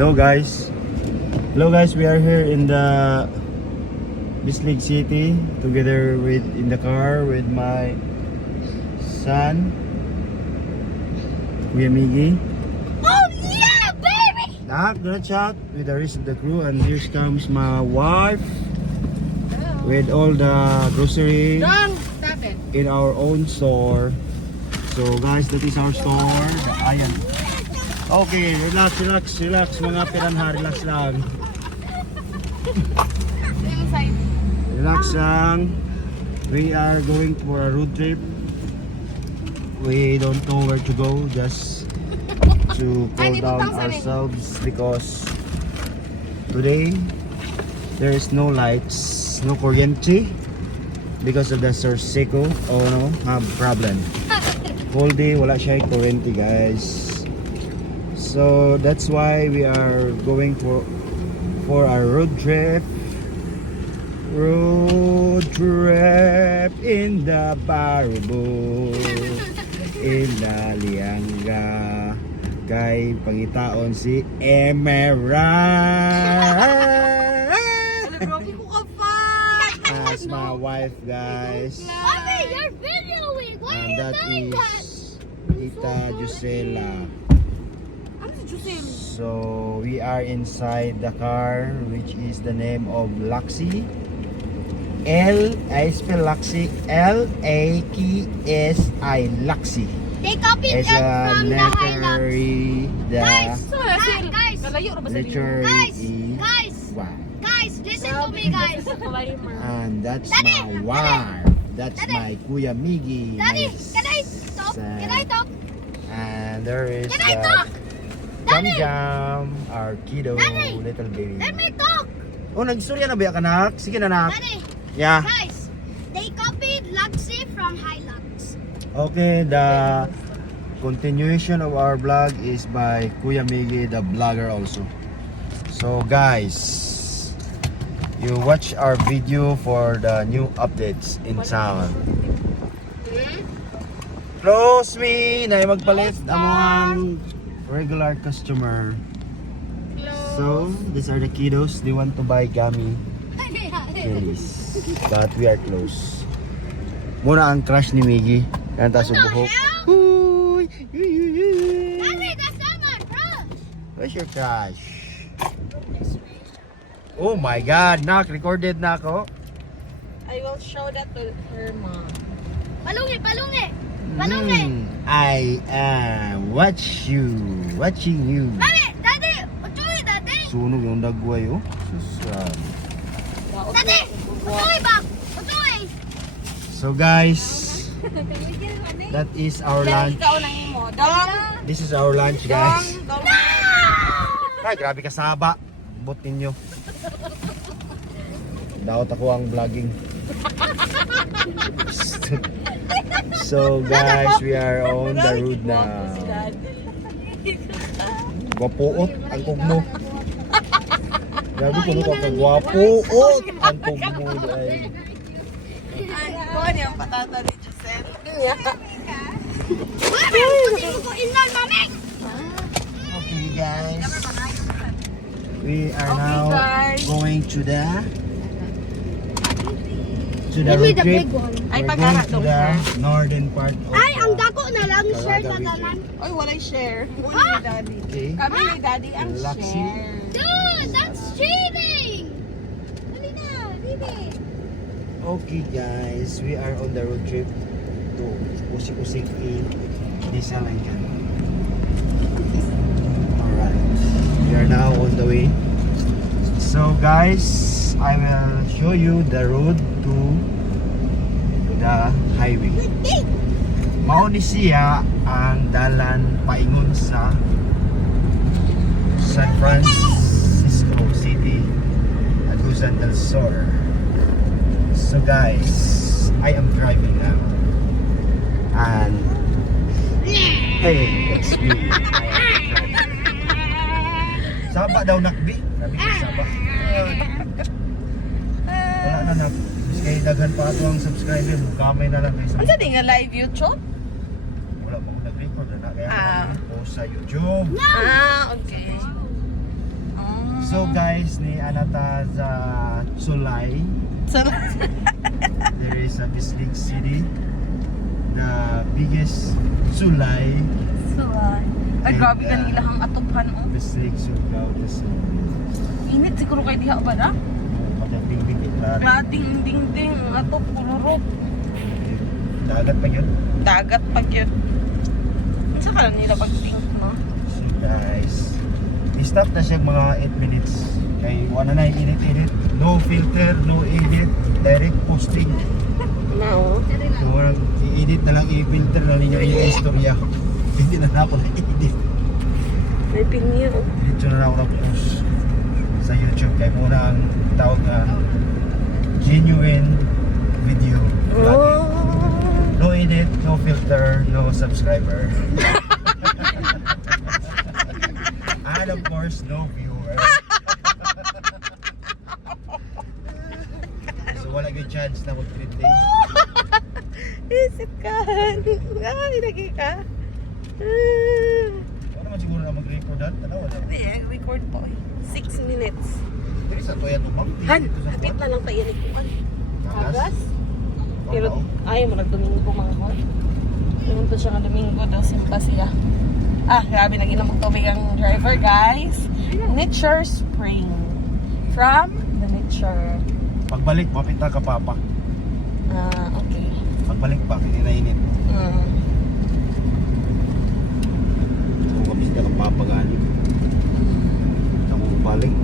Hello guys. Hello guys, we are here in the Bislig City together with in the car with my son Kuya Miggy. Oh yeah, baby! Gonna chat with the rest of the crew, and here comes my wife with all the grocery Don't stop it. in our own store. So guys, that is our store. Ayan. Okay, relax mga piranha, relax lang. Relax lang. We are going for a road trip. We don't know where to go, just to cool down ourselves because today there is no lights, no kuryente because of the Sorseco. Oh no, have problem. Whole day wala siya kuryente, guys. So that's why we are going for our road trip. Road trip in the Barbo, in the Lianga, kay pangitaon si Emerald. As my wife, guys. Mommy, you're videoing. Why are And you that doing that? is Tita Jusela. Jusela? So we are inside the car, which is the name of Luxy. I spell Luxy, L-A-K-S-I, Luxy. They copied It's that a from the Hilux. letter, the Guys, letter guys, E, guys, Y. guys, listen to me, guys. And that's Daddy, my wife. That's Daddy. my Kuya Miggy. Daddy, my can I talk? son. Can I talk? And there is Can I the talk? Jam Daddy, Jam, our kiddo, Daddy. little baby. let me talk. Oh, nag-istorya na ba anak? Sige na, anak. Daddy, Yeah. guys, they copied Luxy from Hilux. Okay, the continuation of our vlog is by Kuya Miggy, the vlogger also. So guys, you watch our video for the new updates in town. Close me na magpalit among regular customer. So these are the kiddos. They want to buy gummy candies, but we are close. Muna ang crush ni Miggy. Yan tayo What the buhok. hell? Uy! Daddy, that's not my crush. Where's your crush? Oh my God! Nak, recorded na ako. I will show that to her mom. Palungi. I am watching you. Mommy, Daddy, utoy, Daddy. Sunog yung dagway, oh. Susan. Daddy, utoy ba? Utoy. So guys, that is our lunch. Ikaw nang imo. Dong! This is our lunch, guys. Dong! Ay, grabe ka saba. Bot ninyo. Daot ako ang vlogging. So guys, we are on the road now. Gwapoot ang kugmo. Grabe ko nito kagwapoot ang kugmo. Ay. Kung ano yung patata ni Giselle? Mami, pati ko inlan, Mami. Okay guys, we are now guys. going to the Give me road the trip. big one. Ay, We're pagkarat going to daw the siya. northern part of Ay, ang the dako na lang, share Calaga ka region. naman. Oy, walay share. Uli ni Daddy. Okay. Kami ni Daddy ang Luxy. share. Dude, that's cheating. Dali na, dali. Okay guys, we are on the road trip to Usik-Usik in Disalangan. Alright, we are now on the way. So guys, I will show you the road to the highway. Mao ni siya ang dalan paingon sa San Francisco City, Agusan del Sur. So guys, I am driving now. And hey, it's me. I am driving. Saba daw nakbi. Sabi ko saba. Wala na nak. Mas kay daghan pa ato ang subscriber. Kamay na lang guys. Ano sa nga live YouTube? Wala pa ko nag-record na kaya Ah. post sa YouTube. Ah, okay. So guys, ni Anata sa Sulay, there is a Bislig City, the biggest Sulay. Ay, grabe ka nila ang atuphan. Oh. Bislig Surigao. Init siguro kayo diha ba na? Magandang bingit lang. Lating ding atop, kulurok. Dagat pa yun. Dagat pag yun. Ang sa kalan nila pag-ting, no? So guys, i-stop na siya mga 8 minutes. Kaya wala na yung init-init. No filter, no edit. Direct posting. No. Kung i-edit na lang, i-filter na ninyo yung istorya. Hindi na ako na-edit. May pinyo. Dito na ako na-post sa YouTube. Kaya muna ang tawag na genuine video. Oh. No edit, no filter, no subscriber. And of course, no viewer. So wala good chance na mag-trending. Isip ka. Ay, lagi ka. Wala naman siguro na mag-record at wala. Hindi, record po. 6 minutes. Dito sa Toya Tumang. Han, Dito sa kapit na lang tayo ni Kuan. Kagas. Kagas? Pero ayaw mo nag-domingo mga ko. Pumunta siya ng Domingo daw simpa siya. Ah, grabe nag-inom ng tubig ang driver, guys. Nature Spring. From the nature. Pagbalik, mapita ka papa. Ah, okay. Pagbalik pa, hindi na init. Kung kapis ka papa gani. Ako balik.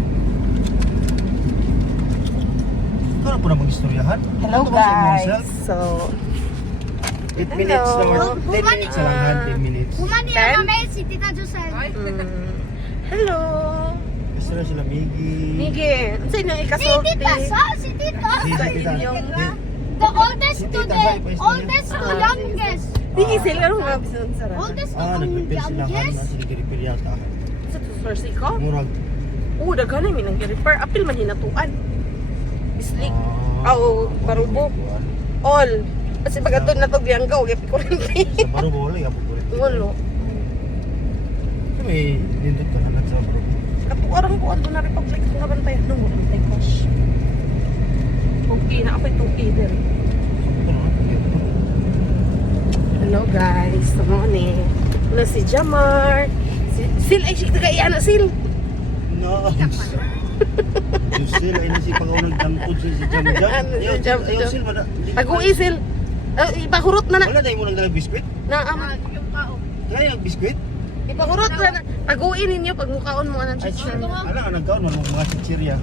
Kano po na mag-istoryahan? Hello, Ano ba sa imong guys. self? So, 8 minutes Hello. north, 10 minutes lang han, 10 minutes. Umani Ten? ang mame si Tita Josel. hello. Gusto na sila Miggy. Migi, ano sa inyong Si ikasulti? Tita Sa, si Tita. Si Sa Tita. inyong- The oldest Si to Tita the Sai pa istorya. oldest to youngest. Hindi sila nung mga bisan sa rana. Oldest to Nag-prepare sila han na youngest. sila repair yata. Sa source ko? Murag. Daghan na minang repair. Apil man hinatuan. Bislig. Oo, barubok. All. Kasi pag ato na to biyangga, huwag yung kurente. Sa Barubo, wala yung po rin. Walo. May nindot ka hangat sa Barubo. Katuarang ko ato na Republic kung nabantayan nung mo rin cash. Okay, nakapay itong either. Hello guys, sa morning. Wala si Jamar. Sil, ay siya tagaiyan na Sil. Nice. Yung sila ay nasi pangunang tangkod si Jam Jam. Ano, si Jam Jam. Yung sila Pag-uwi Sil. Ipahurot na na. Wala tayo mo lang dala biskwit? Na, Kaya yung biskwit? ipahurot na na. Pag-uwi ninyo, pag mukhaon mo anong Ay, chichar. ala ka nagkaon mo ng mga chichirya.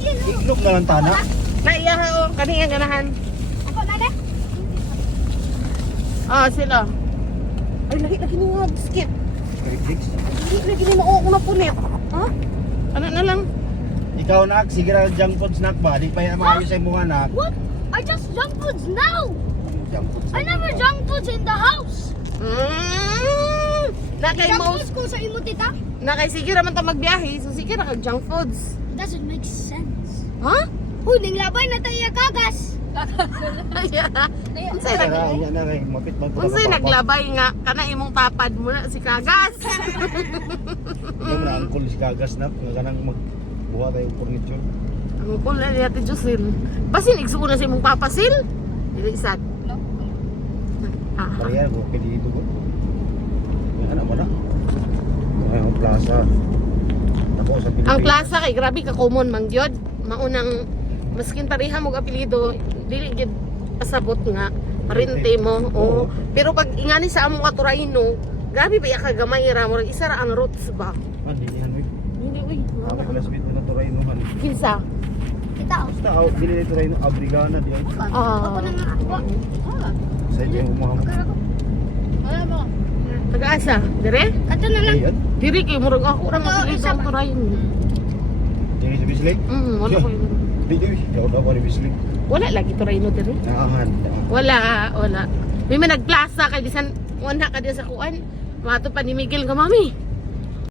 Iglog na lang tana. Naiyaha o, kanina ganahan. Ako na na. Sila. Ay, lagi mo nga biscuit. Kay Fix. Lagi mo ako na punit. Ha? Ano na lang? Ikaw nak, sige ra junk food snack ba? Di pa yan maayos sa mga nak. What? I just junk foods now. Junk food I never junk foods in the house. Nakay Junk mo, foods ko sa imo tita. nakay sige raman ta magbiyahe. So sige ra kag junk foods. Doesn't make sense. Ha? Huling labay na tayo kagas. Unsay Kaya nag yan na kay mapit man pala Unsay papa. naglabay nga kana imong tapad mo na si Kagas. Yung na angkol si Kagas na nga kanang magbuha tayo furniture. Ang cool na ni Ate Jocelyn. Basin igsuon na sa imong papasil. Dili sad. Pariya ko pili ko. Ano mo na? Ang plaza. Ako sa Pilipinas. Ang plaza kay grabe ka common man gyud. Maunang maskin pareha mo apelyido, dili gyud pasabot nga parente mo. Oo. Pero pag ingani sa among Aturayno, grabe ba ya ka gamay ra mo isa ra ang roots ba? Ah, dili han wi. Hindi uy. Ako pala sa bito na turay no han. Kinsa? Kita. Basta out dili na turay no abrigana di ay. Ako na nga ako. Sa inyo mo. Wala mo. Taga-asa? Dire? Kato na lang. Ayan. Diri kay murag ako ra Oo, apelyido isa ang ba? Aturayno. Dili sa bislig. Wala ko. Dili wi. Daw ko ni bislig. Wala lagi Aturayno dire. Naahan. Wala. May man nagplaza kay bisan wala ka din sa kuan. Mato pa ni Miguel ka mami.